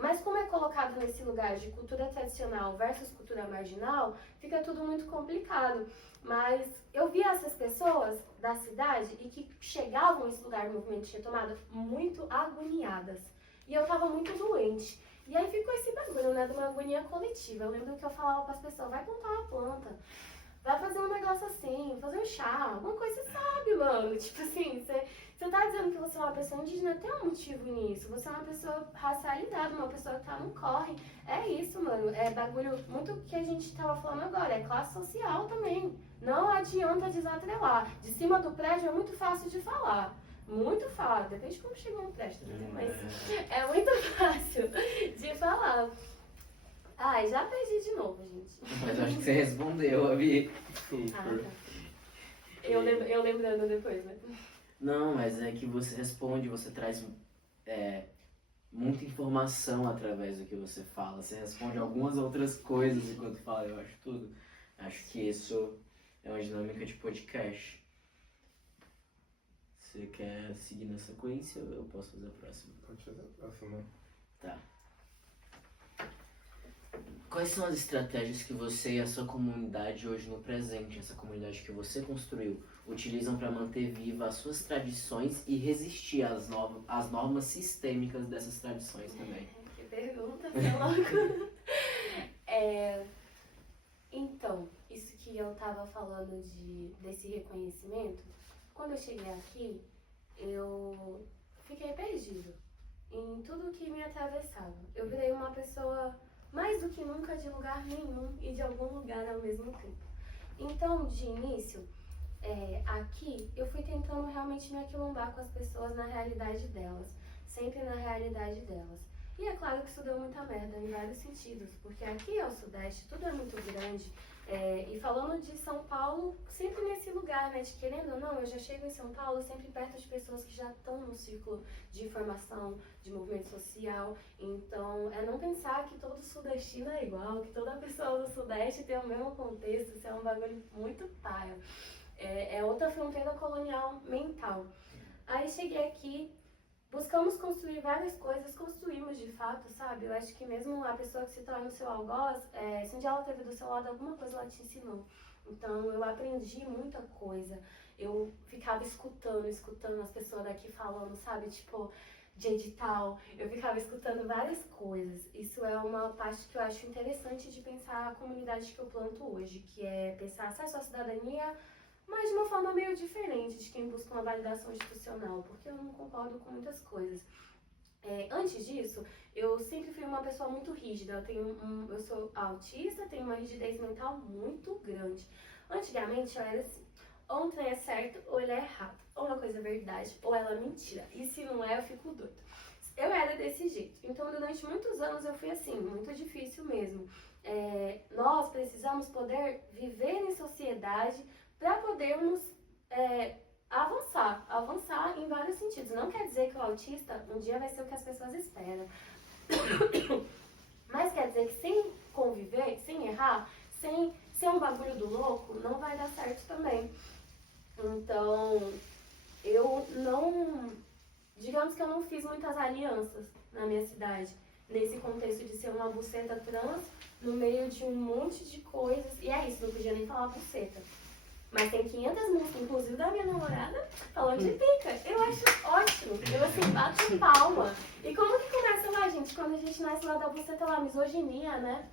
Mas como é colocado nesse lugar de cultura tradicional versus cultura marginal, fica tudo muito complicado. Mas eu via essas pessoas da cidade e que chegavam nesse lugar do movimento de retomada muito agoniadas. E eu tava muito doente. E aí ficou esse bagulho, né, de uma agonia coletiva. Eu lembro que eu falava para as pessoas, vai plantar uma planta. Vai fazer um negócio assim, fazer um chá, alguma coisa, você sabe, mano. Tipo assim, você tá dizendo que você é uma pessoa indígena, tem um motivo nisso. Você é uma pessoa racializada, uma pessoa que tá no corre. É isso, mano. É bagulho, muito que a gente tava falando agora, é classe social também. Não adianta desatrelar. De cima do prédio é muito fácil de falar. Muito fácil, depende de como chegou no prédio, mas é muito fácil de falar. Ai, já perdi de novo, gente. Mas eu acho que você respondeu, Abi. Super. Tá. Eu lembrando depois, né? Não, mas é que você responde, você traz muita informação através do que você fala. Você responde algumas outras coisas enquanto fala, eu acho tudo. Acho que isso é uma dinâmica de podcast. Você quer seguir na sequência ou eu posso fazer a próxima? Pode fazer a próxima. Tá. Quais são as estratégias que você e a sua comunidade hoje no presente, essa comunidade que você construiu, utilizam para manter viva as suas tradições e resistir às normas sistêmicas dessas tradições também? Que pergunta, seu louco. Então, isso que eu tava falando desse reconhecimento, quando eu cheguei aqui, eu fiquei perdido em tudo que me atravessava. Eu virei uma pessoa mais do que nunca de lugar nenhum e de algum lugar ao mesmo tempo. Então, de início, aqui eu fui tentando realmente me aquilombar com as pessoas na realidade delas, sempre na realidade delas. E é claro que isso deu muita merda em vários sentidos, porque aqui é o Sudeste, tudo é muito grande. E falando de São Paulo, sempre nesse lugar, né, de querendo ou não, eu já chego em São Paulo sempre perto de pessoas que já estão no círculo de informação, de movimento social. Então, é não pensar que todo sudestino é igual, que toda pessoa do Sudeste tem o mesmo contexto, isso é um bagulho muito paia. É outra fronteira colonial mental. Aí cheguei aqui, buscamos construir várias coisas, construímos de fato, sabe? Eu acho que mesmo a pessoa que se torna o seu algoz, se um dia ela teve do seu lado, alguma coisa ela te ensinou. Então eu aprendi muita coisa. Eu ficava escutando as pessoas daqui falando, sabe? Tipo, de edital. Eu ficava escutando várias coisas. Isso é uma parte que eu acho interessante de pensar a comunidade que eu planto hoje, que é pensar acesso à cidadania, mas de uma forma meio diferente de quem busca uma validação institucional, porque eu não concordo com muitas coisas. Antes disso, eu sempre fui uma pessoa muito rígida. Eu sou autista, tenho uma rigidez mental muito grande. Antigamente eu era assim, ou um trem é certo ou ele é errado, ou uma coisa é verdade ou ela é mentira, e se não é eu fico doida. Eu era desse jeito, então durante muitos anos eu fui assim, muito difícil mesmo. Nós precisamos poder viver em sociedade para podermos avançar em vários sentidos. Não quer dizer que o autista um dia vai ser o que as pessoas esperam. Mas sem ser um bagulho do louco, não vai dar certo também. Então, eu não... Digamos que eu não fiz muitas alianças na minha cidade, nesse contexto de ser uma buceta trans, no meio de um monte de coisas. E é isso, não podia nem falar buceta. Mas tem 500 músicas, inclusive da minha namorada, falando de pica. Eu acho ótimo. Eu, assim, bato palma. E como que começa lá, gente? Quando a gente nasce lá da buceta, lá, misoginia, né?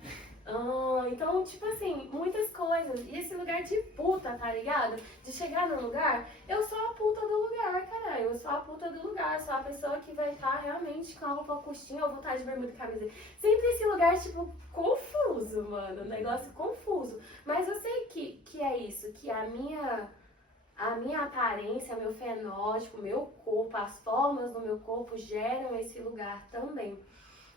Então, tipo assim, muitas coisas. E esse lugar de puta, tá ligado? De chegar no lugar, eu sou a puta do lugar, cara. Eu sou a puta do lugar. Sou a pessoa que vai estar realmente com a roupa curtinha ou vontade de bermuda e camisa. Sempre esse lugar, tipo, confuso, mano. Negócio confuso. Mas eu sei que é isso. Que a minha aparência, meu fenótipo, meu corpo, as formas do meu corpo geram esse lugar também.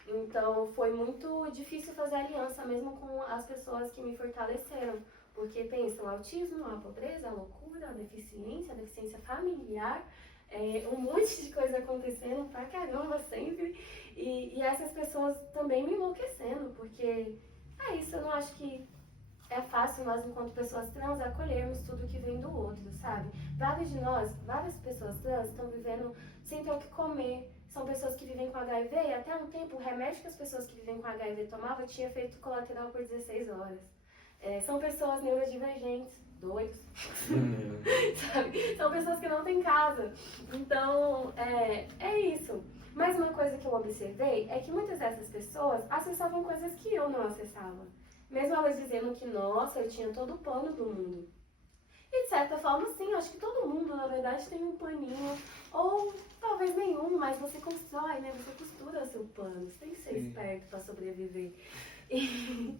Então, foi muito difícil fazer aliança, mesmo com as pessoas que me fortaleceram. Porque pensa, o autismo, a pobreza, a loucura, a deficiência familiar, um monte de coisa acontecendo pra caramba sempre. E essas pessoas também me enlouquecendo, porque é isso, eu não acho que é fácil nós, enquanto pessoas trans, acolhermos tudo que vem do outro, sabe? Várias pessoas trans estão vivendo sem ter o que comer. São pessoas que vivem com HIV e até um tempo o remédio que as pessoas que vivem com HIV tomavam tinha efeito colateral por 16 horas. São pessoas neurodivergentes, doidos, sabe? São pessoas que não têm casa. Então, é isso. Mas uma coisa que eu observei é que muitas dessas pessoas acessavam coisas que eu não acessava. Mesmo elas dizendo que, nossa, eu tinha todo o pano do mundo. E de certa forma, sim, acho que todo mundo, na verdade, tem um paninho, ou talvez nenhum, mas você constrói, né? Você costura seu pano, você tem que ser esperto para sobreviver. E...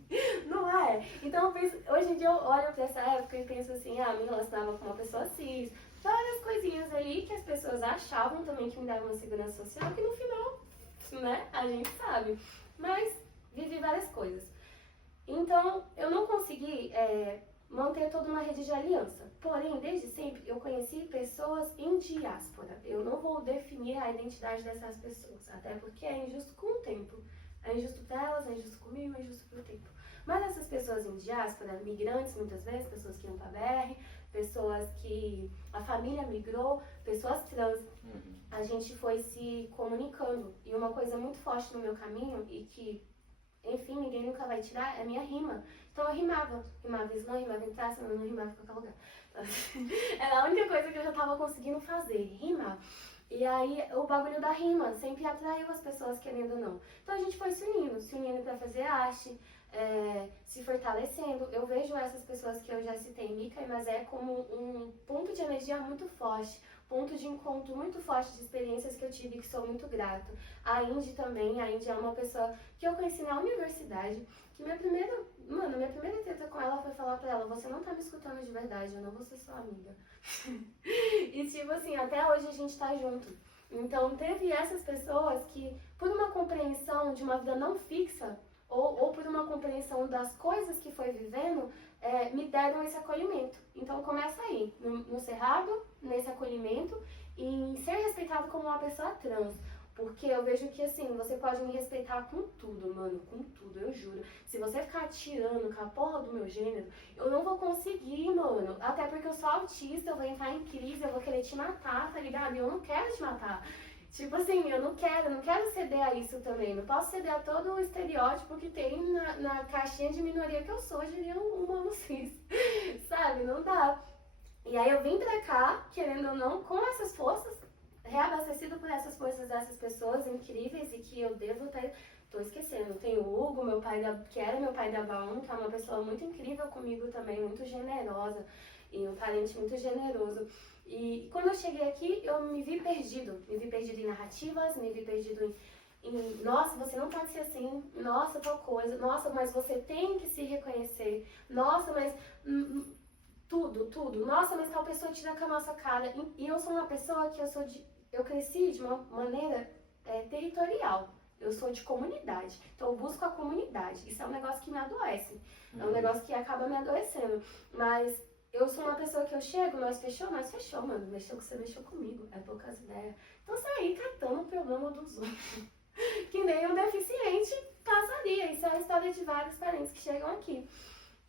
não é? Então, hoje em dia eu olho para essa época e penso assim, me relacionava com uma pessoa cis, várias coisinhas ali que as pessoas achavam também que me davam uma segurança social, que no final, né, a gente sabe. Mas vivi várias coisas. Então, eu não consegui manter toda uma rede de aliança. Porém, desde sempre, eu conheci pessoas em diáspora. Eu não vou definir a identidade dessas pessoas, até porque é injusto com o tempo. É injusto para elas, é injusto comigo, é injusto pro tempo. Mas essas pessoas em diáspora, migrantes muitas vezes, pessoas que iam pra BR, pessoas que a família migrou, pessoas trans, a gente foi se comunicando. E uma coisa muito forte no meu caminho e que, enfim, ninguém nunca vai tirar, é a minha rima. Então eu rimava slam, rimava em praça, mas não rimava em qualquer lugar. Era a única coisa que eu já tava conseguindo fazer, rimar. E aí o bagulho da rima sempre atraiu as pessoas, querendo ou não. Então a gente foi se unindo pra fazer arte, se fortalecendo. Eu vejo essas pessoas que eu já citei, Mika e Mazé, como um ponto de energia muito forte, ponto de encontro muito forte de experiências que eu tive e que sou muito grato. A Indy também, a Indy é uma pessoa que eu conheci na universidade, que minha primeira treta com ela foi falar pra ela, você não tá me escutando de verdade, eu não vou ser sua amiga. E tipo assim, até hoje a gente tá junto. Então teve essas pessoas que, por uma compreensão de uma vida não fixa, ou por uma compreensão das coisas que foi vivendo, me deram esse acolhimento. Então começa aí, no Cerrado, nesse acolhimento, e em ser respeitado como uma pessoa trans. Porque eu vejo que, assim, você pode me respeitar com tudo, mano, com tudo, eu juro. Se você ficar tirando com a porra do meu gênero, eu não vou conseguir, mano. Até porque eu sou autista, eu vou entrar em crise, eu vou querer te matar, tá ligado? E eu não quero te matar. Tipo assim, eu não quero ceder a isso também. Não posso ceder a todo o estereótipo que tem na caixinha de minoria que eu sou, diria um humano cis. Sabe? Não dá. E aí eu vim pra cá, querendo ou não, com essas forças, reabastecido por essas forças dessas pessoas incríveis e que eu devo ter... Tô esquecendo, tem o Hugo, que era meu pai da Baum, que é uma pessoa muito incrível comigo também, muito generosa e um parente muito generoso. E quando eu cheguei aqui, eu me vi perdido em narrativas, me vi perdido em nossa, você não pode ser assim, nossa, tal coisa, nossa, mas você tem que se reconhecer, nossa, mas... tudo, nossa, mas tal pessoa tira com a nossa cara. E eu sou uma pessoa que eu cresci de uma maneira territorial. Eu sou de comunidade. Então eu busco a comunidade. Isso é um negócio que me adoece. É um negócio que acaba me adoecendo. Mas eu sou uma pessoa que eu chego, nós fechou, mano. Mexeu com você, mexeu comigo. É poucas ideias. Então saí catando o problema dos outros. Que nem um deficiente passaria. Isso é a história de vários parentes que chegam aqui.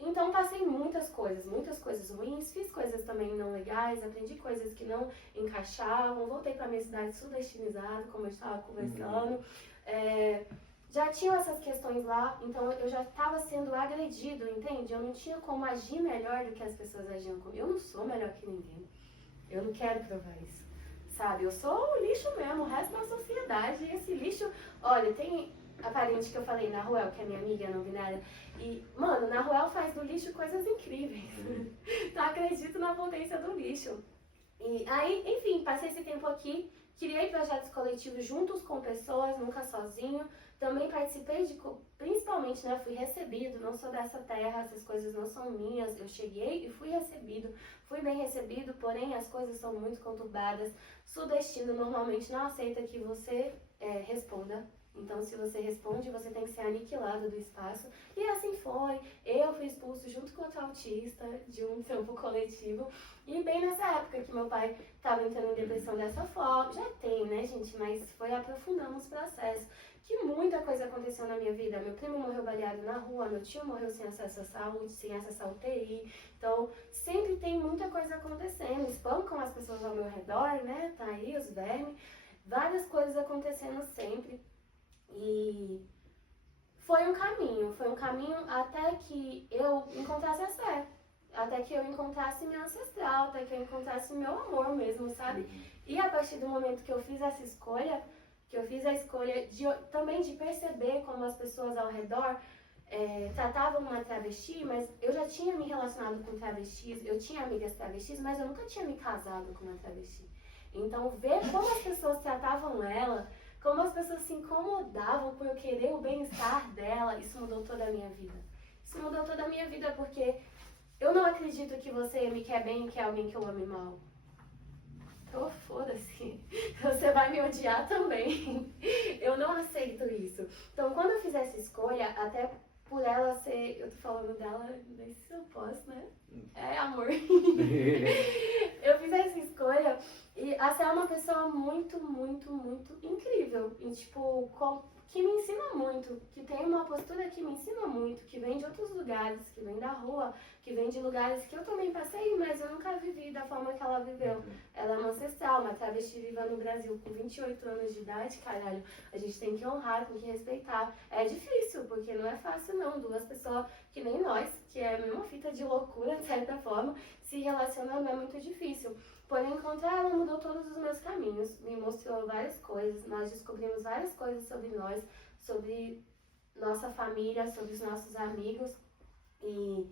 Então passei muitas coisas ruins, fiz coisas também não legais, aprendi coisas que não encaixavam, voltei para minha cidade sudestinizada, como eu estava conversando. Já tinham essas questões lá, então eu já estava sendo agredido, entende? Eu não tinha como agir melhor do que as pessoas agiam comigo. Eu não sou melhor que ninguém. Eu não quero provar isso, sabe? Eu sou o lixo mesmo, o resto da sociedade. E esse lixo, olha, tem a parente que eu falei, na Ruel, que é minha amiga não binária. E, mano, na Ruel faz do lixo coisas incríveis. Então acredito na potência do lixo. E aí, enfim, passei esse tempo aqui, criei projetos coletivos juntos com pessoas, nunca sozinho. Também participei de, principalmente, né, fui recebido, não sou dessa terra, essas coisas não são minhas. Eu cheguei e fui bem recebido, porém as coisas são muito conturbadas. Sudestino normalmente não aceita que você responda. Então, se você responde, você tem que ser aniquilado do espaço. E assim foi. Eu fui expulso junto com outro autista de um trampo coletivo. E bem nessa época que meu pai estava entrando em depressão dessa forma. Já tem, né, gente? Mas foi aprofundando os processos. Que muita coisa aconteceu na minha vida. Meu primo morreu baleado na rua, meu tio morreu sem acesso à saúde, sem acesso à UTI. Então, sempre tem muita coisa acontecendo. Espancam as pessoas ao meu redor, né? Tá aí os vermes. Várias coisas acontecendo sempre. E foi um caminho até que eu encontrasse a Sé, até que eu encontrasse minha ancestral, até que eu encontrasse meu amor mesmo, sabe? E a partir do momento que eu fiz essa escolha, também de perceber como as pessoas ao redor tratavam uma travesti, mas eu já tinha me relacionado com travestis, eu tinha amigas travestis, mas eu nunca tinha me casado com uma travesti. Então, ver como as pessoas tratavam ela, como as pessoas se incomodavam por eu querer o bem-estar dela, isso mudou toda a minha vida. Isso mudou toda a minha vida porque eu não acredito que você me quer bem e quer alguém que eu ame mal. Então, foda-se. Você vai me odiar também. Eu não aceito isso. Então, quando eu fiz essa escolha, até por ela ser... Eu tô falando dela, não sei se eu posso, né? É, amor. Eu fiz essa escolha e a Sé é uma pessoa muito, muito, muito incrível. E, tipo, que me ensina muito. Que tem uma postura que me ensina muito. Que vem de outros lugares, que vem da rua, que vem de lugares que eu também passei, mas eu nunca vivi da forma que ela viveu. Ela é uma ancestral, uma travesti viva no Brasil com 28 anos de idade, caralho. A gente tem que honrar, tem que respeitar. É difícil, porque não é fácil não. Duas pessoas que nem nós, que é a mesma fita de loucura, de certa forma, se relacionando é muito difícil. Porém, encontrar ela mudou todos os meus caminhos, me mostrou várias coisas, nós descobrimos várias coisas sobre nós, sobre nossa família, sobre os nossos amigos. E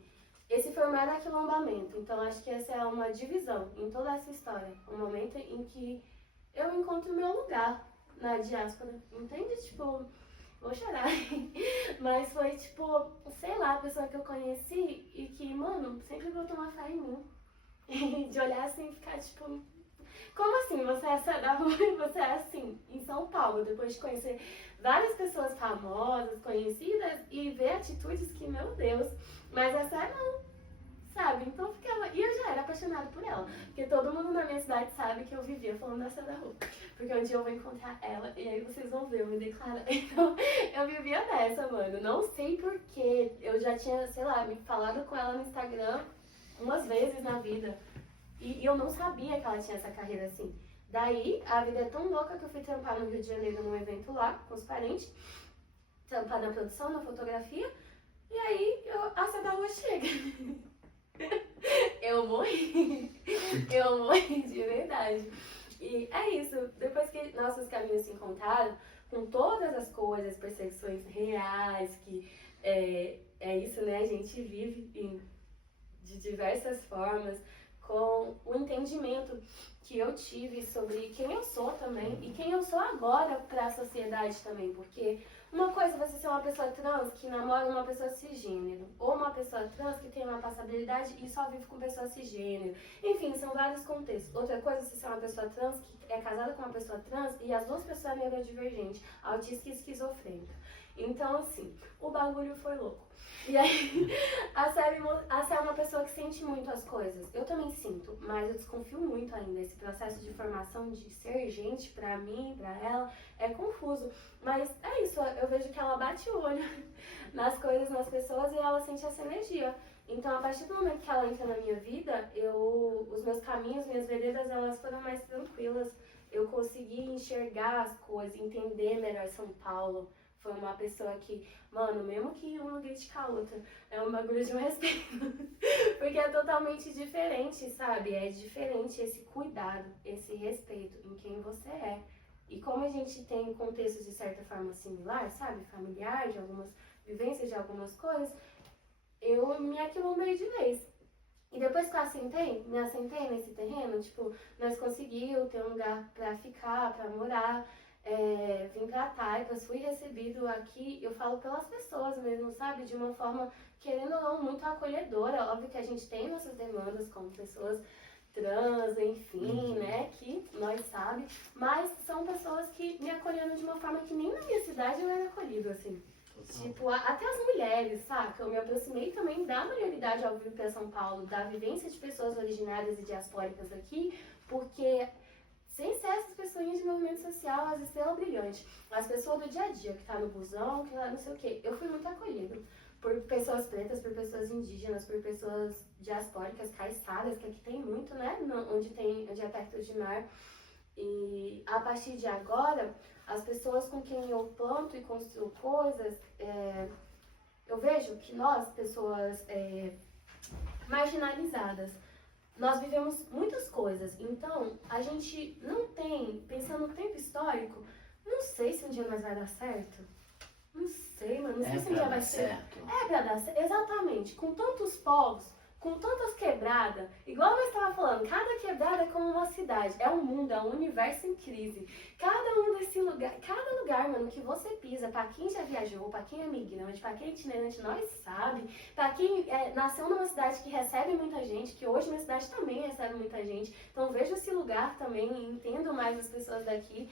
esse foi o mero aquilombamento. Então, acho que essa é uma divisão em toda essa história. Um momento em que eu encontro o meu lugar na diáspora, entende? Tipo, vou chorar. Mas foi, tipo, sei lá, a pessoa que eu conheci e que, mano, sempre botou uma fé em mim. De olhar assim e ficar, tipo, como assim? Você é essa da rua e você é assim, em São Paulo, depois de conhecer várias pessoas famosas, conhecidas, e ver atitudes que, meu Deus, mas essa não, sabe? Então ficava, e eu já era apaixonada por ela, porque todo mundo na minha cidade sabe que eu vivia falando dessa da rua, porque um dia eu vou encontrar ela e aí vocês vão ver eu me declarar. Então eu vivia nessa, mano, não sei porquê, eu já tinha, sei lá, me falado com ela no Instagram umas vezes na vida. E eu não sabia que ela tinha essa carreira assim. Daí, a vida é tão louca que eu fui trampar no Rio de Janeiro num evento lá, com os parentes. Trampar na produção, na fotografia. E aí, a Sé da Rua chega. Eu morri. Eu morri de verdade. E é isso. Depois que nossos caminhos se encontraram, com todas as coisas, perseguições reais, que é isso, né? A gente vive de diversas formas, com o entendimento que eu tive sobre quem eu sou também e quem eu sou agora para a sociedade também, porque uma coisa é você ser uma pessoa trans que namora uma pessoa cisgênero, ou uma pessoa trans que tem uma passabilidade e só vive com pessoa cisgênero, enfim, são vários contextos. Outra coisa é você ser uma pessoa trans que é casada com uma pessoa trans e as duas pessoas neurodivergentes, autista e esquizofrênica. Então, assim, o bagulho foi louco. E aí, a Sé é uma pessoa que sente muito as coisas. Eu também sinto, mas eu desconfio muito ainda. Esse processo de formação de ser gente, pra mim, pra ela, é confuso. Mas é isso, eu vejo que ela bate o olho nas coisas, nas pessoas, e ela sente essa energia. Então, a partir do momento que ela entra na minha vida, os meus caminhos, minhas veredas, elas foram mais tranquilas. Eu consegui enxergar as coisas, entender melhor São Paulo. Foi uma pessoa que, mano, mesmo que uma critica a outra, é um bagulho de um respeito. Porque é totalmente diferente, sabe? É diferente esse cuidado, esse respeito em quem você é. E como a gente tem contextos de certa forma similar, sabe? Familiar, de algumas vivências, de algumas coisas, eu me aquilombei de vez. E depois que eu me assentei nesse terreno, tipo, nós conseguimos ter um lugar pra ficar, pra morar. Vim pra Taipas, fui recebido aqui, eu falo pelas pessoas mesmo, sabe? De uma forma, querendo ou não, muito acolhedora. Óbvio que a gente tem nossas demandas como pessoas trans, enfim, né? Que nós sabe. Mas são pessoas que me acolheram de uma forma que nem na minha cidade eu era acolhido, assim. Tipo, até as mulheres, saca? Eu me aproximei também da maioridade ao vir pra São Paulo, da vivência de pessoas originárias e diaspóricas daqui, porque sem ser essas pessoas de movimento social, as estrelas brilhantes, as pessoas do dia a dia, que tá no busão, que lá não sei o quê, eu fui muito acolhido por pessoas pretas, por pessoas indígenas, por pessoas diaspóricas, caiçaras, que aqui tem muito, né? Onde é perto de mar. E a partir de agora, as pessoas com quem eu planto e construo coisas, eu vejo que nós, pessoas marginalizadas, nós vivemos muitas coisas, então a gente não tem, pensando no tempo histórico, não sei se um dia nós vai dar certo. Não sei, mano, não sei se um dia vai ser. É pra dar certo, exatamente. Com tantos povos, com tantas quebradas, igual nós estávamos falando, cada quebrada é como uma cidade, é um mundo, é um universo em crise. Cada lugar, mano, que você pisa, pra quem já viajou, pra quem é migrante, pra quem é itinerante, nós sabe, pra quem nasceu numa cidade que recebe muita gente, que hoje minha cidade também recebe muita gente, então vejo esse lugar também, entendo mais as pessoas daqui,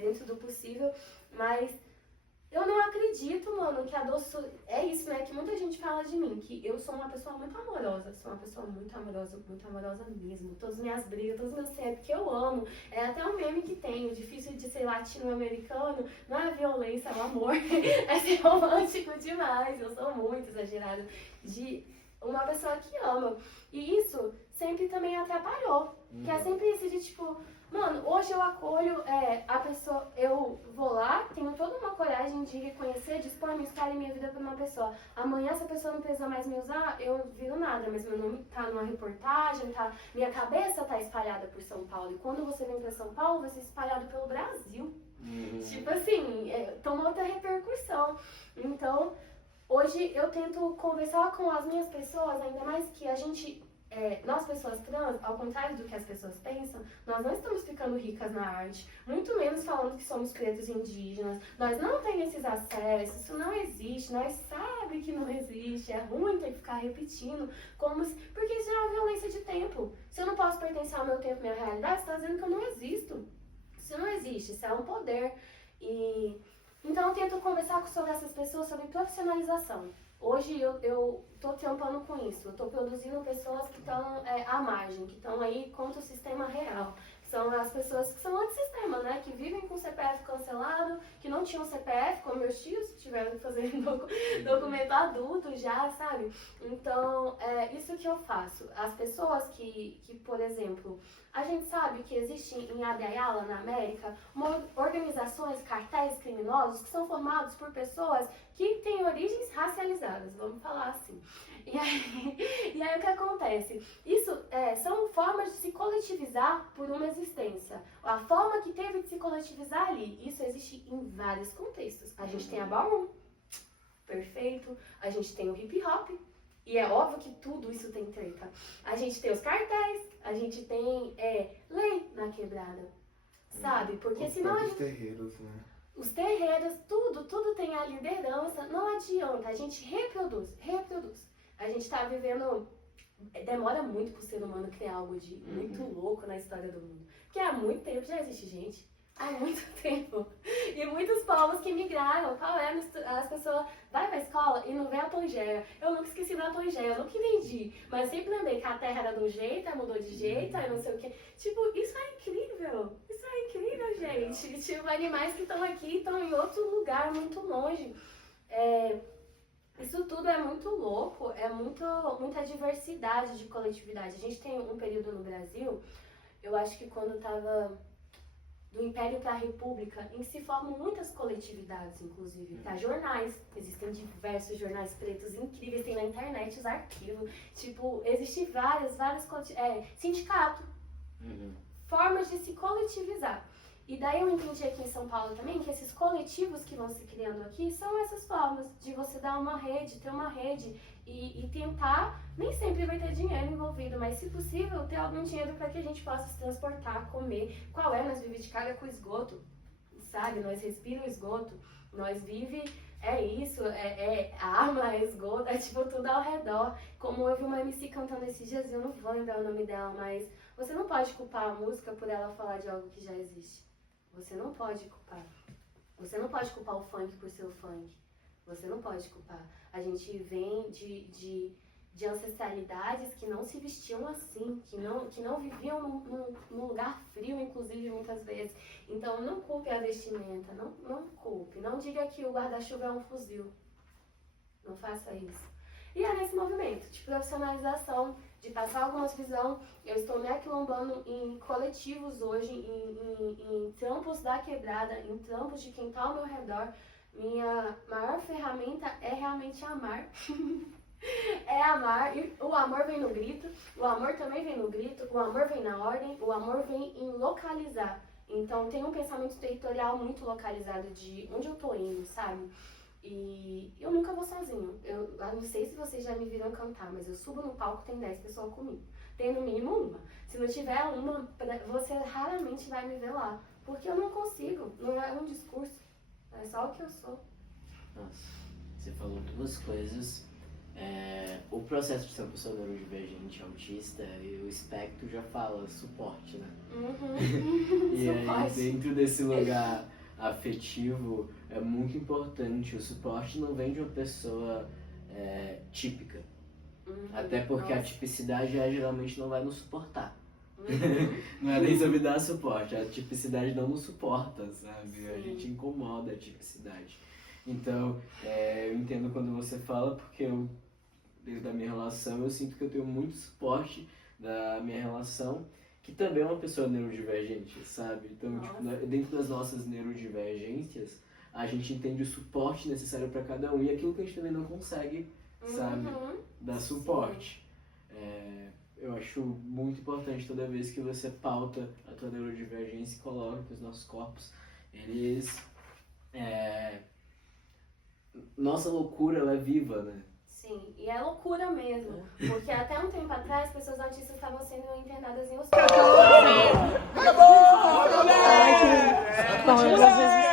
dentro do possível, mas eu não acredito, mano, que a doçura... É isso, né? Que muita gente fala de mim, que eu sou uma pessoa muito amorosa. Sou uma pessoa muito amorosa mesmo. Todas as minhas brigas, todos os meus sempre que eu amo. É até um meme que tem, o difícil de ser latino-americano não é a violência, é o amor. É ser romântico demais. Eu sou muito exagerada de uma pessoa que ama. E isso sempre também atrapalhou. Que é sempre isso de tipo... Mano, hoje eu acolho a pessoa, eu vou lá, tenho toda uma coragem de reconhecer, de expor minha história e minha vida pra uma pessoa. Amanhã, se a pessoa não precisa mais me usar, eu viro nada, mas meu nome tá numa reportagem, minha cabeça tá espalhada por São Paulo. E quando você vem pra São Paulo, vai ser espalhado pelo Brasil. Tipo assim, toma outra repercussão. Então, hoje eu tento conversar com as minhas pessoas, ainda mais que a gente... nós pessoas trans, ao contrário do que as pessoas pensam, nós não estamos ficando ricas na arte, muito menos falando que somos pretos e indígenas, nós não temos esses acessos, isso não existe, nós sabemos que não existe, é ruim ter que ficar repetindo, porque isso é uma violência de tempo. Se eu não posso pertencer ao meu tempo, minha realidade, você está dizendo que eu não existo. Isso não existe, isso é um poder. Então eu tento conversar sobre essas pessoas sobre profissionalização. Hoje eu tô trampando com isso, eu tô produzindo pessoas que estão à margem, que estão aí contra o sistema real. São as pessoas que são antissistema, né? Que vivem com CPF cancelado, que não tinham CPF, como meus tios tiveram que fazer documento adulto já, sabe? Então, isso que eu faço. As pessoas que, por exemplo, a gente sabe que existe em Abya-Yala, na América, organizações, cartéis criminosos que são formados por pessoas que têm origens racializadas, vamos falar assim. E aí o que acontece? Isso são formas de se coletivizar por uma existência. A forma que teve de se coletivizar ali, isso existe em vários contextos. A gente tem a ballroom, perfeito. A gente tem o hip hop, e é óbvio que tudo isso tem treta. A gente tem os cartéis, a gente tem lei na quebrada, sabe? Porque senão os terreiros, né? Os terreiros, tudo tem a liderança, não adianta, a gente reproduz. A gente tá vivendo, demora muito pro ser humano criar algo de muito louco na história do mundo. Porque há muito tempo já existe gente, há muito tempo. E muitos povos que migraram, as pessoas vai pra escola e não vê a Pangeia. Eu nunca esqueci da Pangeia, eu nunca entendi. Mas sempre lembrei que a terra era de um jeito, aí mudou de jeito, aí não sei o quê. Tipo, isso é incrível, gente. Tipo, animais que estão aqui estão em outro lugar, muito longe. Isso tudo tudo é muito louco, é muita diversidade de coletividade. A gente tem um período no Brasil, eu acho que quando estava do Império para a República, em que se formam muitas coletividades, inclusive, para jornais. Existem diversos jornais pretos incríveis, tem na internet os arquivos. Tipo, existem vários sindicato, formas de se coletivizar. E daí eu entendi aqui em São Paulo também que esses coletivos que vão se criando aqui são essas formas de você dar uma rede, ter uma rede e tentar, nem sempre vai ter dinheiro envolvido, mas se possível ter algum dinheiro para que a gente possa se transportar, comer. Qual é? Nós vivemos de cara com esgoto, sabe? Nós respiramos esgoto, nós vivemos, é isso, é arma, é esgoto, é tipo tudo ao redor. Como eu vi uma MC cantando esses dias, eu não vou lembrar o nome dela, mas você não pode culpar a música por ela falar de algo que já existe. Você não pode culpar. Você não pode culpar o funk por ser o funk. Você não pode culpar. A gente vem de ancestralidades que não se vestiam assim, que não viviam num lugar frio, inclusive, muitas vezes. Então, não culpe a vestimenta, não culpe. Não diga que o guarda-chuva é um fuzil. Não faça isso. E é nesse movimento de profissionalização, de passar algumas visões. Eu estou me aquilombando em coletivos hoje, em trampos da quebrada, em trampos de quem está ao meu redor. Minha maior ferramenta é realmente amar. É amar. E o amor vem no grito, o amor também vem no grito, o amor vem na ordem, o amor vem em localizar. Então tem um pensamento territorial muito localizado de onde eu tô indo, sabe? E eu nunca vou sozinho. Eu não sei se vocês já me viram cantar, mas eu subo no palco, tem 10 pessoas comigo. Tem no mínimo uma. Se não tiver uma, você raramente vai me ver lá. Porque eu não consigo. Não é um discurso. É só o que eu sou. Nossa, você falou duas coisas. O processo de ser uma pessoa neurodivergente, autista, e o espectro já fala suporte, né? E aí, dentro desse lugar afetivo, é muito importante. O suporte não vem de uma pessoa típica. Até porque a tipicidade geralmente não vai nos suportar. Não é nem sobre dar suporte, a tipicidade não nos suporta, sabe? Sim. A gente incomoda a tipicidade. Então, eu entendo quando você fala, porque desde a minha relação, eu sinto que eu tenho muito suporte da minha relação, que também é uma pessoa neurodivergente, sabe? Então, tipo, dentro das nossas neurodivergências, a gente entende o suporte necessário para cada um e aquilo que a gente também não consegue, sabe? Dar suporte. Eu acho muito importante toda vez que você pauta a tua neurodivergência e coloca que os nossos corpos, eles... Nossa loucura, ela é viva, né? Sim, e é loucura mesmo. Porque até um tempo atrás, pessoas autistas estavam sendo internadas em hospitais. Acabou! Acabou!